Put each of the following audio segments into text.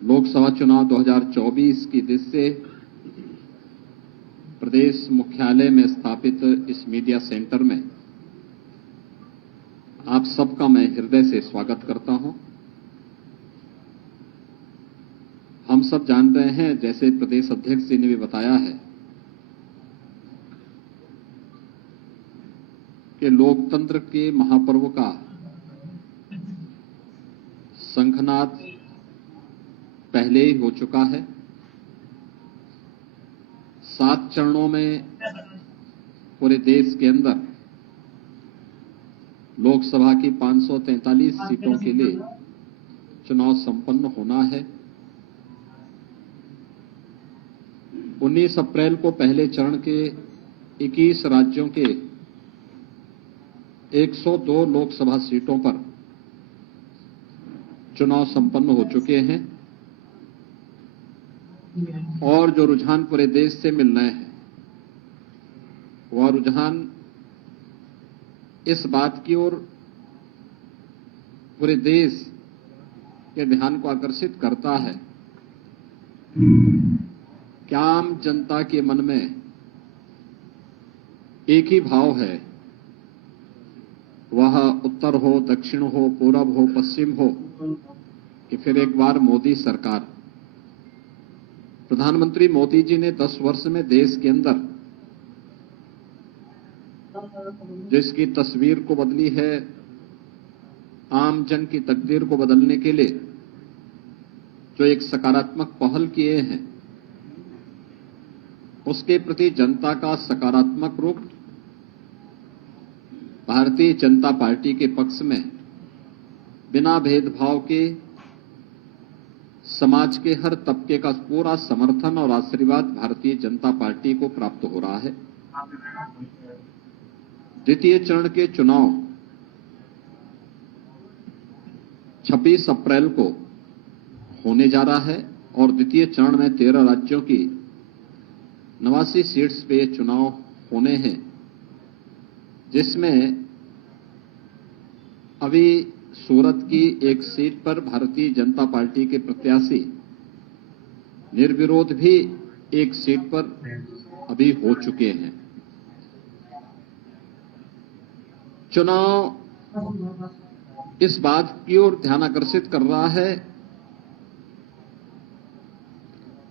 लोकसभा चुनाव 2024 की दृष्टि से प्रदेश मुख्यालय में स्थापित इस मीडिया सेंटर में आप सबका मैं हृदय से स्वागत करता हूं। हम सब जान रहे हैं, जैसे प्रदेश अध्यक्ष जी ने भी बताया है, कि लोकतंत्र के महापर्व का शंखनाद पहले ही हो चुका है। 7 चरणों में पूरे देश के अंदर लोकसभा की 543 सीटों के लिए चुनाव संपन्न होना है। 19 अप्रैल को पहले चरण के 21 राज्यों के 102 लोकसभा सीटों पर चुनाव संपन्न हो चुके हैं और जो रुझान पूरे देश से मिल रहे हैं, वह रुझान इस बात की ओर पूरे देश के ध्यान को आकर्षित करता है कि आम जनता के मन में एक ही भाव है, वह उत्तर हो, दक्षिण हो, पूरब हो, पश्चिम हो, कि फिर एक बार मोदी सरकार। प्रधानमंत्री मोदी जी ने 10 वर्ष में देश के अंदर जिसकी तस्वीर को बदली है, आम जन की तकदीर को बदलने के लिए जो एक सकारात्मक पहल किए हैं, उसके प्रति जनता का सकारात्मक रुख भारतीय जनता पार्टी के पक्ष में बिना भेदभाव के समाज के हर तबके का पूरा समर्थन और आशीर्वाद भारतीय जनता पार्टी को प्राप्त हो रहा है। द्वितीय चरण के चुनाव 26 अप्रैल को होने जा रहा है और द्वितीय चरण में 13 राज्यों की 89 सीट्स पे चुनाव होने हैं, जिसमें अभी सूरत की एक सीट पर भारतीय जनता पार्टी के प्रत्याशी निर्विरोध भी एक सीट पर अभी हो चुके हैं। चुनाव इस बात की ओर ध्यान आकर्षित कर रहा है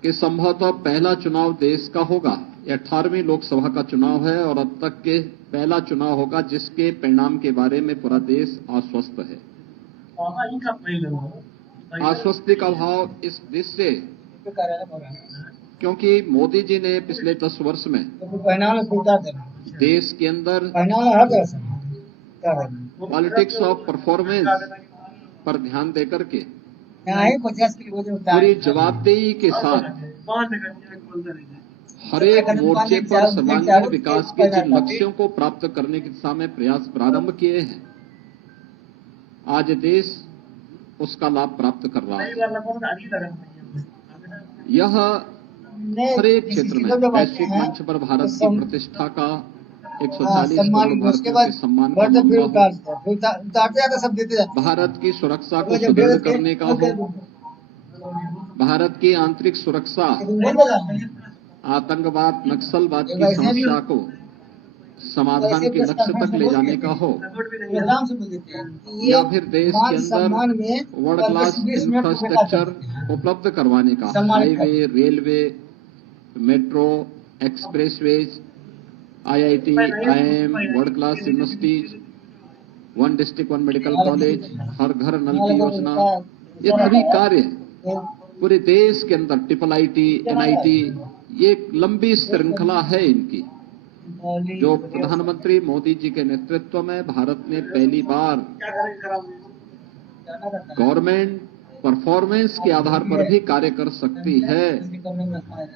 कि संभवतः पहला चुनाव देश का होगा। 18वीं लोकसभा का चुनाव है और अब तक के पहला चुनाव होगा जिसके परिणाम के बारे में पूरा देश आश्वस्त है। आश्वस्ति का भाव इस दृष्टि से, क्योंकि मोदी जी ने पिछले 10 वर्ष में देश के अंदर पॉलिटिक्स ऑफ परफॉर्मेंस पर ध्यान देकर के पूरी जवाबदेही के साथ हर एक मोर्चे पर सर्वांगीण विकास के जिन लक्ष्यों को प्राप्त करने की दिशा में प्रयास प्रारंभ किए हैं, आज देश उसका लाभ प्राप्त कर रहा है। यह हर एक क्षेत्र में वैश्विक मंच पर भारत की प्रतिष्ठा का 140 करोड़ भारतीयों के सम्मान का मामला हो, भारत की सुरक्षा को सुदृढ़ करने का हो, भारत की आंतरिक सुरक्षा, आतंकवाद, नक्सलवाद की समस्या को समाधान के लक्ष्य तक ले जाने का हो, या फिर देश के अंदर वर्ल्ड क्लास इंफ्रास्ट्रक्चर उपलब्ध करवाने का, highway, railway, metro, expressways, IIT, IIM, world class universities, 1 district 1 medical college, हर घर नल की योजना, ये सभी कार्य पूरे देश के अंदर IIIT, NIT, ये एक लंबी श्रृंखला है इनकी, जो प्रधानमंत्री मोदी जी के नेतृत्व में भारत ने पहली बार गवर्नमेंट परफॉर्मेंस के आधार पर भी कार्य कर सकती है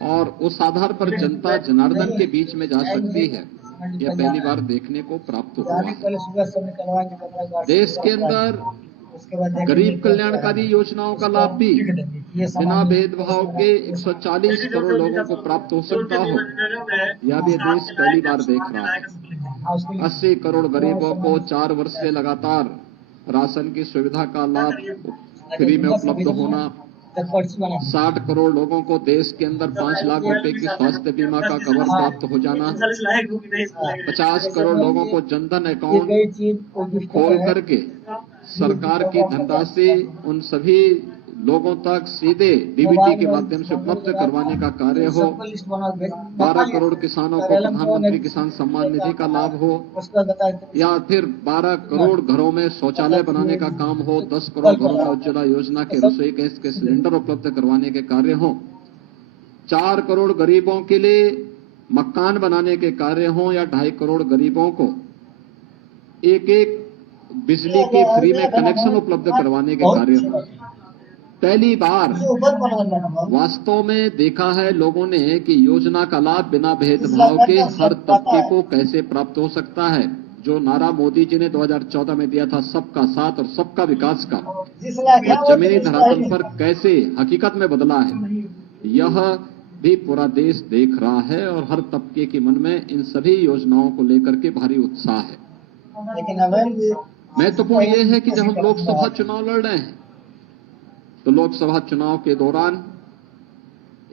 और उस आधार पर जनता जनार्दन के बीच में जा सकती है। यह पहली बार देखने को प्राप्त हुआ है। देश के अंदर गरीब कल्याणकारी योजनाओं का लाभ भी बिना भेदभाव के 140 करोड़ लोगों को प्राप्त हो सकता हो, यह भी देश पहली बार देख रहा है। 80 करोड़ गरीबों को 4 वर्ष से लगातार राशन की सुविधा का लाभ फ्री में उपलब्ध होना, 60 करोड़ लोगों को देश के अंदर 5 लाख रुपए की स्वास्थ्य बीमा का कवर प्राप्त हो जाना, 50 करोड़ लोगों को जनधन अकाउंट खोल करके सरकार की धनराशि उन सभी लोगों तक सीधे डीबीटी के माध्यम से उपलब्ध करवाने का कार्य हो, 12 करोड़ किसानों को प्रधानमंत्री किसान सम्मान निधि का लाभ हो, या फिर 12 करोड़ घरों में शौचालय बनाने का काम हो, 10 करोड़ घरों में उज्ज्वला योजना के रसोई गैस के सिलेंडर उपलब्ध करवाने के कार्य हो, 4 करोड़ गरीबों के लिए मकान बनाने के कार्य हो, या 2.5 करोड़ गरीबों को एक बिजली के फ्री में कनेक्शन उपलब्ध करवाने के कार्य हो। पहली बार वास्तव में देखा है लोगों ने कि योजना का लाभ बिना भेदभाव के हर तबके को कैसे प्राप्त हो सकता है। जो नारा मोदी जी ने 2014 में दिया था, सबका साथ और सबका विकास का, वह जमीनी धरातल पर कैसे हकीकत में बदला है, यह भी पूरा देश देख रहा है और हर तबके के मन में इन सभी योजनाओं को लेकर के भारी उत्साह है। महत्वपूर्ण यह है कि जब हम लोकसभा चुनाव लड़ रहे हैं तो लोकसभा चुनाव के दौरान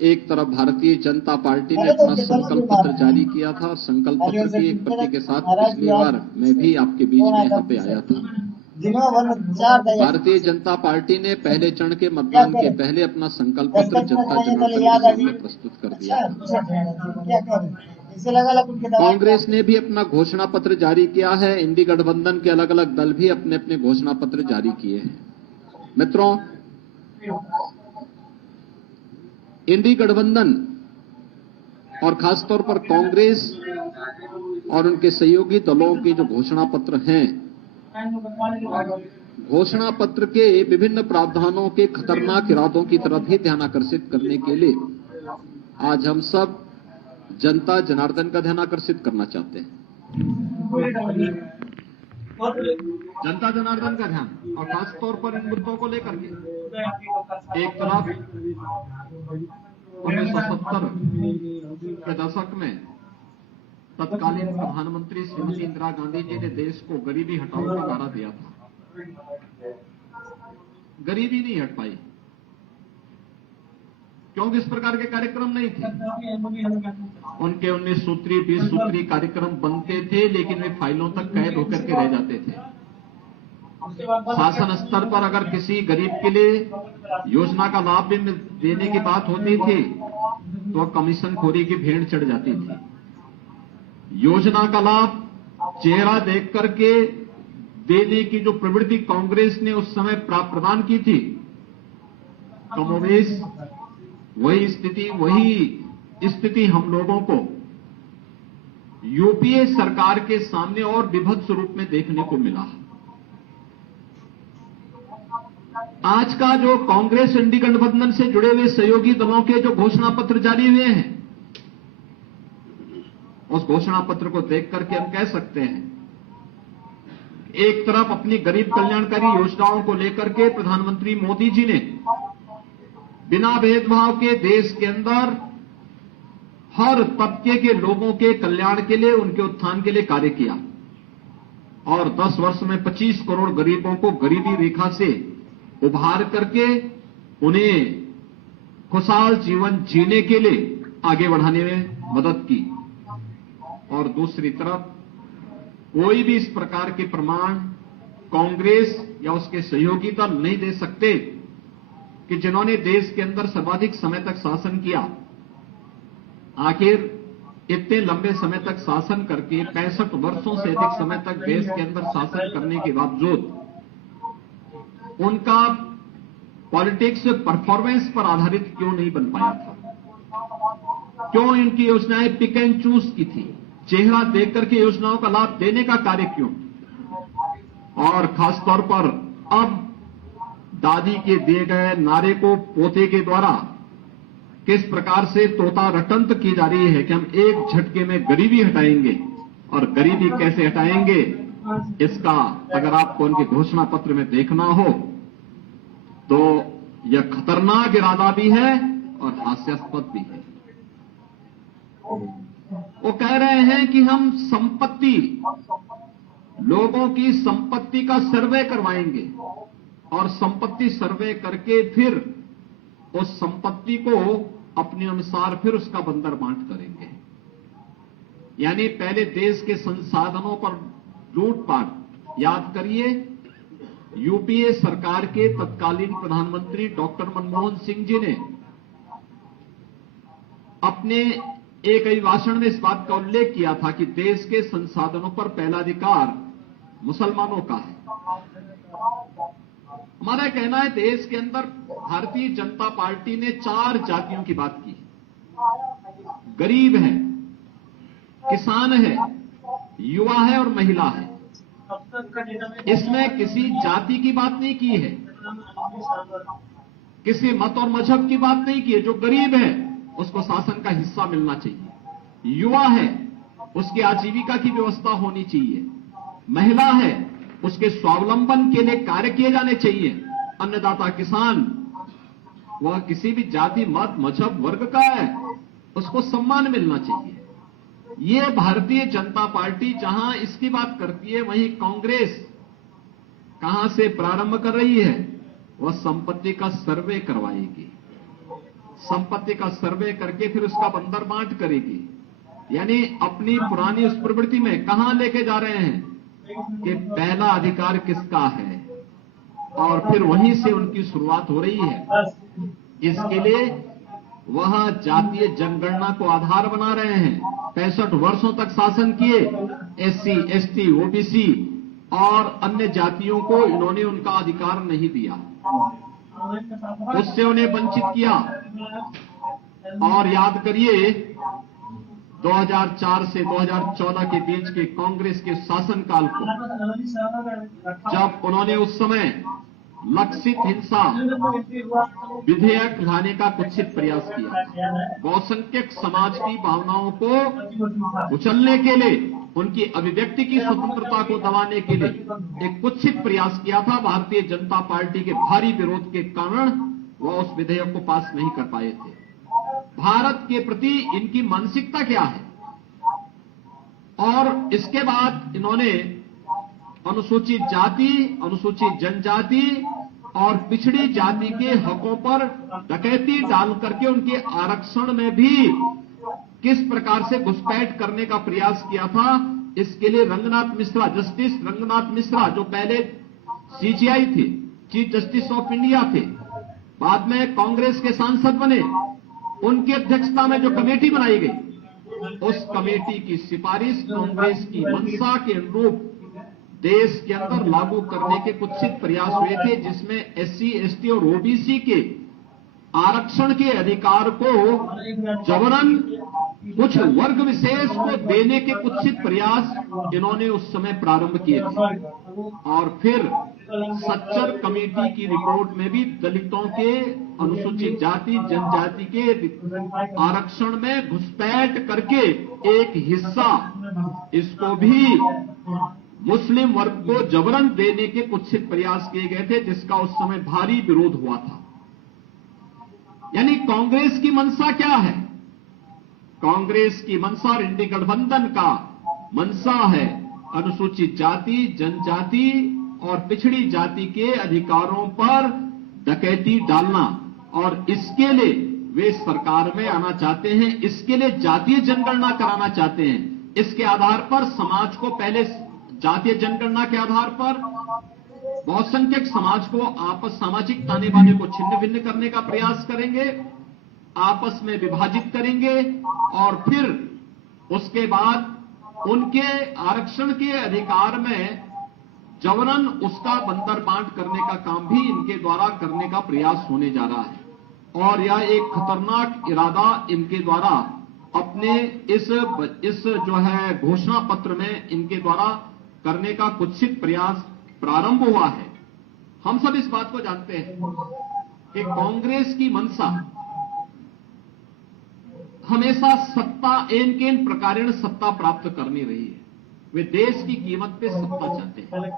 एक तरफ भारतीय जनता पार्टी ने अपना संकल्प पत्र जारी किया था और संकल्प पत्र की एक प्रति के साथ पिछली बार मैं भी आपके बीच में यहाँ पे आया था। भारतीय जनता पार्टी ने पहले चरण के मतदान के पहले अपना संकल्प पत्र जनता जनार्दन के सामने प्रस्तुत कर दिया था। कांग्रेस ने भी अपना घोषणा पत्र जारी किया है। इंडी गठबंधन के अलग अलग दल भी अपने अपने घोषणा पत्र जारी किए हैं। मित्रों, इंडी गठबंधन और खासतौर पर कांग्रेस और उनके सहयोगी दलों के जो घोषणा पत्र हैं, घोषणा पत्र के विभिन्न प्रावधानों के खतरनाक इरादों की तरफ ही ध्यान आकर्षित करने के लिए आज हम सब जनता जनार्दन का ध्यान आकर्षित करना चाहते हैं। जनता जनार्दन का ध्यान, और खासतौर पर इन मुद्दों को लेकर के एक तरफ 1970 के दशक में तत्कालीन प्रधानमंत्री श्रीमती इंदिरा गांधी जी ने देश को गरीबी हटाओ का नारा दिया था। गरीबी नहीं हट पाई क्योंकि इस प्रकार के कार्यक्रम नहीं थे। उनके 19 सूत्री 20 सूत्री कार्यक्रम बनते थे, लेकिन वे फाइलों तक कैद होकर के रह जाते थे। शासन स्तर पर अगर किसी गरीब के लिए योजना का लाभ भी देने की बात होती थी तो कमीशन खोरी की भेड़ चढ़ जाती थी। योजना का लाभ चेहरा देख करके देने की जो प्रवृत्ति कांग्रेस ने उस समय प्रदान की थी, कमोवेश वही स्थिति हम लोगों को यूपीए सरकार के सामने और विभत्स रूप में देखने को मिला। आज का जो कांग्रेस इंडी गठबंधन से जुड़े हुए सहयोगी दलों के जो घोषणा पत्र जारी हुए हैं, उस घोषणा पत्र को देख करके हम कह सकते हैं, एक तरफ अपनी गरीब कल्याणकारी योजनाओं को लेकर के प्रधानमंत्री मोदी जी ने बिना भेदभाव के देश के अंदर हर तबके के लोगों के कल्याण के लिए, उनके उत्थान के लिए कार्य किया और 10 वर्ष में 25 करोड़ गरीबों को गरीबी रेखा से उभार करके उन्हें खुशहाल जीवन जीने के लिए आगे बढ़ाने में मदद की। और दूसरी तरफ कोई भी इस प्रकार के प्रमाण कांग्रेस या उसके सहयोगी दल नहीं दे सकते कि जिन्होंने देश के अंदर सर्वाधिक समय तक शासन किया, आखिर इतने लंबे समय तक शासन करके 65 वर्षों से अधिक समय तक देश के अंदर शासन करने के बावजूद उनका पॉलिटिक्स परफॉर्मेंस पर आधारित क्यों नहीं बन पाया था? क्यों इनकी योजनाएं पिक एंड चूज की थी? चेहरा देख करके योजनाओं का लाभ देने का कार्य क्यों? और खासतौर पर अब दादी के दिए गए नारे को पोते के द्वारा किस प्रकार से तोता रटंत की जा रही है कि हम एक झटके में गरीबी हटाएंगे, और गरीबी कैसे हटाएंगे इसका अगर आपको उनके घोषणा पत्र में देखना हो तो यह खतरनाक इरादा भी है और हास्यास्पद भी है। वो कह रहे हैं कि हम संपत्ति, लोगों की संपत्ति का सर्वे करवाएंगे और संपत्ति सर्वे करके फिर उस संपत्ति को अपने अनुसार फिर उसका बंदर बांट करेंगे। यानी पहले देश के संसाधनों पर लूटपाट। याद करिए, यूपीए सरकार के तत्कालीन प्रधानमंत्री डॉक्टर मनमोहन सिंह जी ने अपने एक अभिभाषण में इस बात का उल्लेख किया था कि देश के संसाधनों पर पहला अधिकार मुसलमानों का है। हमारा कहना है, देश के अंदर भारतीय जनता पार्टी ने 4 जातियों की बात की। गरीब है, किसान है, युवा है और महिला है। इसमें किसी जाति की बात नहीं की है, किसी मत और मजहब की बात नहीं की है। जो गरीब है उसको शासन का हिस्सा मिलना चाहिए, युवा है उसकी आजीविका की व्यवस्था होनी चाहिए, महिला है उसके स्वावलंबन के लिए कार्य किए जाने चाहिए, अन्नदाता किसान वह किसी भी जाति मत मजहब वर्ग का है उसको सम्मान मिलना चाहिए। ये भारतीय जनता पार्टी जहां इसकी बात करती है, वहीं कांग्रेस कहां से प्रारंभ कर रही है? वह संपत्ति का सर्वे करवाएगी, संपत्ति का सर्वे करके फिर उसका बंदर बांट करेगी। यानी अपनी पुरानी उस प्रवृत्ति में कहां लेके जा रहे हैं कि पहला अधिकार किसका है, और फिर वहीं से उनकी शुरुआत हो रही है। इसके लिए वह जातीय जनगणना को आधार बना रहे हैं। 65 वर्षों तक शासन किए, एससी, एसटी, ओबीसी और अन्य जातियों को इन्होंने उनका अधिकार नहीं दिया, उससे उन्हें वंचित किया। और याद करिए 2004 से 2014 के बीच के कांग्रेस के शासनकाल को, जब उन्होंने उस समय लक्षित हिंसा विधेयक लाने का कुत्सित प्रयास किया, बहुसंख्यक समाज की भावनाओं को कुचलने के लिए, उनकी अभिव्यक्ति की स्वतंत्रता को दबाने के लिए एक कुत्सित प्रयास किया था। भारतीय जनता पार्टी के भारी विरोध के कारण वह उस विधेयक को पास नहीं कर पाए थे। भारत के प्रति इनकी मानसिकता क्या है? और इसके बाद इन्होंने अनुसूचित जाति, अनुसूचित जनजाति और पिछड़ी जाति के हकों पर डकैती डाल करके उनके आरक्षण में भी किस प्रकार से घुसपैठ करने का प्रयास किया था। इसके लिए रंगनाथ मिश्रा, जस्टिस रंगनाथ मिश्रा, जो पहले सीजीआई थे, चीफ जस्टिस ऑफ इंडिया थे, बाद में कांग्रेस के सांसद बने, उनकी अध्यक्षता में जो कमेटी बनाई गई, उस कमेटी की सिफारिश कांग्रेस की मंशा के अनुरूप देश के अंदर लागू करने के कुत्सित प्रयास हुए थे, जिसमें एससी, एसटी और ओबीसी के आरक्षण के अधिकार को जबरन कुछ वर्ग विशेष को देने के कुत्सित प्रयास इन्होंने उस समय प्रारंभ किए थे। और फिर सच्चर कमेटी की रिपोर्ट में भी दलितों के, अनुसूचित जाति जनजाति के आरक्षण में घुसपैठ करके एक हिस्सा इसको भी मुस्लिम वर्ग को जबरन देने के कुत्सित प्रयास किए गए थे, जिसका उस समय भारी विरोध हुआ था। यानी कांग्रेस की मंशा क्या है? कांग्रेस की मंशा और इंडी गठबंधन का मंशा है अनुसूचित जाति, जनजाति और पिछड़ी जाति के अधिकारों पर डकैती डालना, और इसके लिए वे सरकार में आना चाहते हैं। इसके लिए जातीय जनगणना कराना चाहते हैं। इसके आधार पर समाज को, पहले जातीय जनगणना के आधार पर बहुसंख्यक समाज को आपस, सामाजिक ताने बाने को छिन्न भिन्न करने का प्रयास करेंगे, आपस में विभाजित करेंगे, और फिर उसके बाद उनके आरक्षण के अधिकार में जबरन उसका बंदर बांट करने का काम भी इनके द्वारा करने का प्रयास होने जा रहा है। और यह एक खतरनाक इरादा इनके द्वारा अपने इस जो है घोषणा पत्र में इनके द्वारा करने का कुत्सित प्रयास प्रारंभ हुआ है। हम सब इस बात को जानते हैं कि कांग्रेस की मंशा हमेशा सत्ता, एन केन प्रकारेण सत्ता प्राप्त करनी रही है। वे देश की कीमत पे सत्ता चाहते हैं,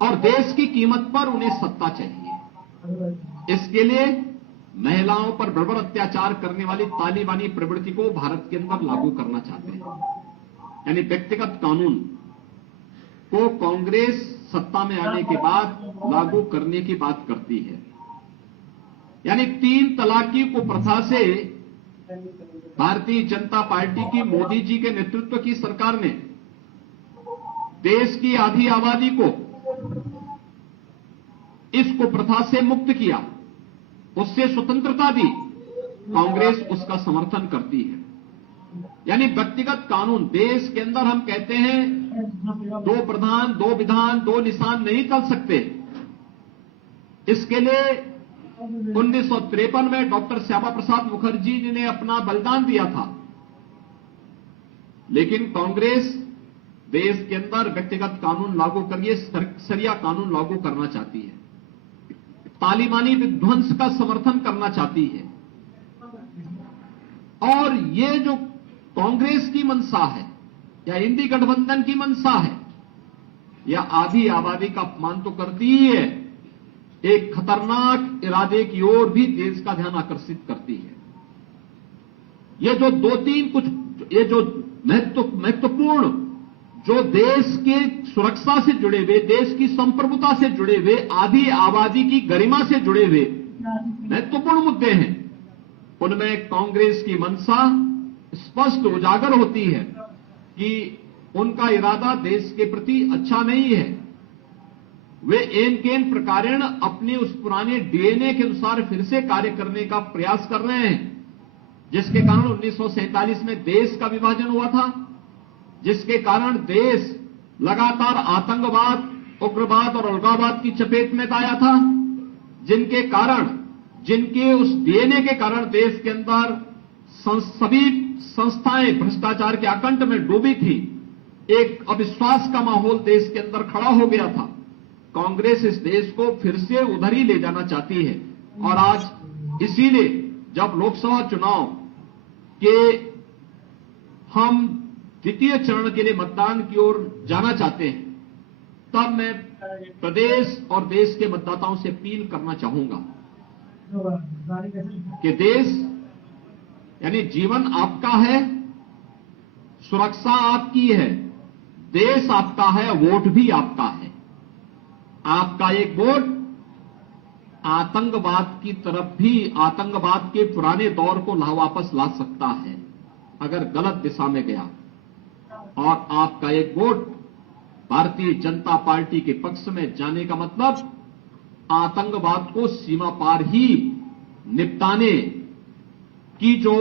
और देश की कीमत पर उन्हें सत्ता चाहिए। इसके लिए महिलाओं पर बर्बर अत्याचार करने वाली तालिबानी प्रवृत्ति को भारत के अंदर लागू करना चाहते हैं। यानी व्यक्तिगत कानून को कांग्रेस सत्ता में आने के बाद लागू करने की बात करती है। यानी 3 तलाक की कुप्रथा से भारतीय जनता पार्टी की मोदी जी के नेतृत्व की सरकार ने देश की आधी आबादी को इस कुप्रथा से मुक्त किया, उससे स्वतंत्रता दी। कांग्रेस उसका समर्थन करती है। यानी व्यक्तिगत कानून देश के अंदर हम कहते हैं 2 प्रधान 2 विधान 2 निशान नहीं चल सकते। इसके लिए 1953 में डॉक्टर श्यामा प्रसाद मुखर्जी जी ने अपना बलिदान दिया था। लेकिन कांग्रेस देश के अंदर व्यक्तिगत कानून लागू करिए सरिया कानून लागू करना चाहती है, तालिबानी विध्वंस का समर्थन करना चाहती है। और ये जो कांग्रेस की मंशा है या इंडी गठबंधन की मंशा है, या आधी आबादी का अपमान तो करती ही है, एक खतरनाक इरादे की ओर भी देश का ध्यान आकर्षित करती है। ये जो 2-3 कुछ ये जो महत्वपूर्ण जो देश के सुरक्षा से जुड़े हुए, देश की संप्रभुता से जुड़े हुए, आधी आबादी की गरिमा से जुड़े हुए महत्वपूर्ण मुद्दे हैं, उनमें कांग्रेस की मंशा स्पष्ट उजागर होती है कि उनका इरादा देश के प्रति अच्छा नहीं है। वे एन केन प्रकारेण अपने उस पुराने डीएनए के अनुसार फिर से कार्य करने का प्रयास कर रहे हैं, जिसके कारण 1947 में देश का विभाजन हुआ था, जिसके कारण देश लगातार आतंकवाद, उग्रवाद और अलगाववाद की चपेट में आया था, जिनके उस डीएनए के कारण देश के अंदर सभी संस्थाएं भ्रष्टाचार के आकंठ में डूबी थी। एक अविश्वास का माहौल देश के अंदर खड़ा हो गया था। कांग्रेस इस देश को फिर से उधर ही ले जाना चाहती है। और आज इसीलिए जब लोकसभा चुनाव के हम द्वितीय चरण के लिए मतदान की ओर जाना चाहते हैं, तब मैं प्रदेश और देश के मतदाताओं से अपील करना चाहूंगा कि देश यानी जीवन आपका है, सुरक्षा आपकी है, देश आपका है, वोट भी आपका है। आपका एक वोट आतंकवाद की तरफ भी, आतंकवाद के पुराने दौर को वापस ला सकता है अगर गलत दिशा में गया। और आपका एक वोट भारतीय जनता पार्टी के पक्ष में जाने का मतलब आतंकवाद को सीमा पार ही निपटाने की जो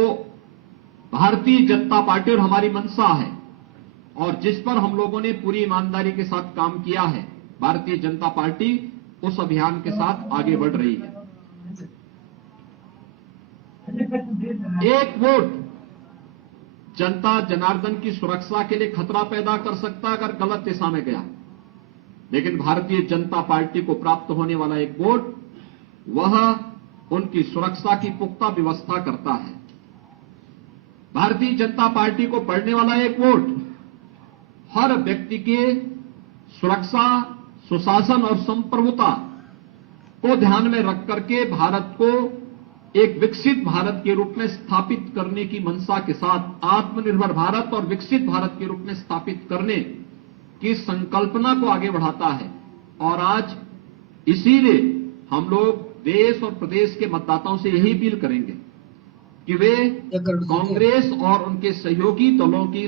भारतीय जनता पार्टी और हमारी मंशा है, और जिस पर हम लोगों ने पूरी ईमानदारी के साथ काम किया है, भारतीय जनता पार्टी उस अभियान के साथ आगे बढ़ रही है। एक वोट जनता जनार्दन की सुरक्षा के लिए खतरा पैदा कर सकता है अगर गलत दिशा में गया, लेकिन भारतीय जनता पार्टी को प्राप्त होने वाला एक वोट वह उनकी सुरक्षा की पुख्ता व्यवस्था करता है। भारतीय जनता पार्टी को पड़ने वाला एक वोट हर व्यक्ति के सुरक्षा, सुशासन और संप्रभुता को ध्यान में रख करके भारत को एक विकसित भारत के रूप में स्थापित करने की मंशा के साथ, आत्मनिर्भर भारत और विकसित भारत के रूप में स्थापित करने की संकल्पना को आगे बढ़ाता है। और आज इसीलिए हम लोग देश और प्रदेश के मतदाताओं से यही अपील करेंगे कि वे कांग्रेस और उनके सहयोगी दलों की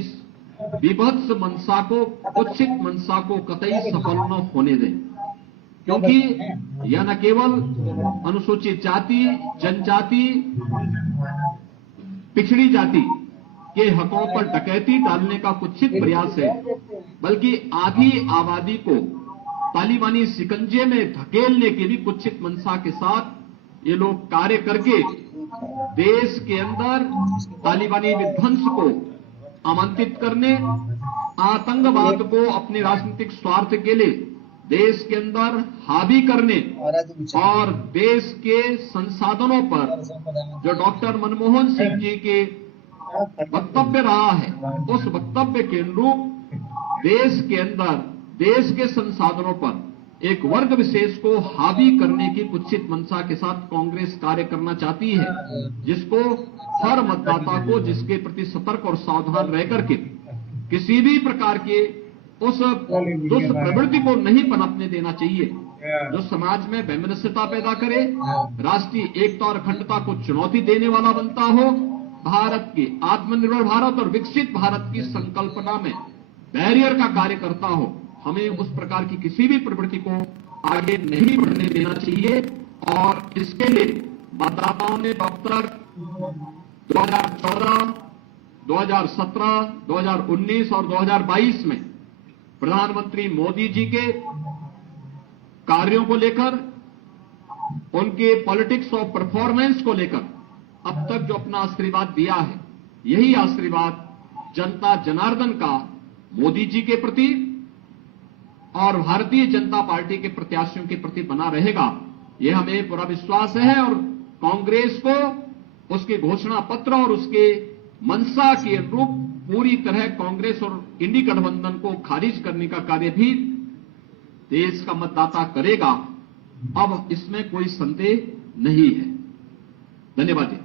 विभत्स मंशा को, कुत्सित मंशा को कतई सफल न होने दें, क्योंकि यह न केवल अनुसूचित जाति, जनजाति, पिछड़ी जाति के हकों पर डकैती डालने का कुत्सित प्रयास है, बल्कि आधी आबादी को तालिबानी शिकंजे में धकेलने की भी कुत्सित मंशा के साथ ये लोग कार्य करके देश के अंदर तालिबानी विध्वंस को आमंत्रित करने, आतंकवाद को अपने राजनीतिक स्वार्थ के लिए देश के अंदर हावी करने और देश के संसाधनों पर जो डॉक्टर मनमोहन सिंह जी के वक्तव्य रहा है, उस वक्तव्य के अनुरूप देश के अंदर देश के संसाधनों पर एक वर्ग विशेष को हावी करने की कुत्सित मंशा के साथ कांग्रेस कार्य करना चाहती है, जिसको हर मतदाता को जिसके प्रति सतर्क और सावधान रह करके किसी भी प्रकार के उस दुष्प्रवृत्ति को नहीं पनपने देना चाहिए। जो समाज में वैमनस्यता पैदा करे, राष्ट्रीय एकता और अखंडता को चुनौती देने वाला बनता हो, भारत की आत्मनिर्भर भारत और विकसित भारत की संकल्पना में बैरियर का कार्य करता हो, हमें उस प्रकार की किसी भी प्रवृत्ति को आगे नहीं बढ़ने देना चाहिए। और इसके लिए मतदाताओं ने डॉक्टर 2014, 2017, 2019 और 2022 में प्रधानमंत्री मोदी जी के कार्यों को लेकर, उनके पॉलिटिक्स ऑफ परफॉर्मेंस को लेकर अब तक जो अपना आशीर्वाद दिया है, यही आशीर्वाद जनता जनार्दन का मोदी जी के प्रति और भारतीय जनता पार्टी के प्रत्याशियों के प्रति बना रहेगा, यह हमें पूरा विश्वास है। और कांग्रेस को उसके घोषणा पत्र और उसके मंशा के अनुरूप पूरी तरह कांग्रेस और इंडी गठबंधन को खारिज करने का कार्य भी देश का मतदाता करेगा। अब इसमें कोई संदेह नहीं है। धन्यवाद जी।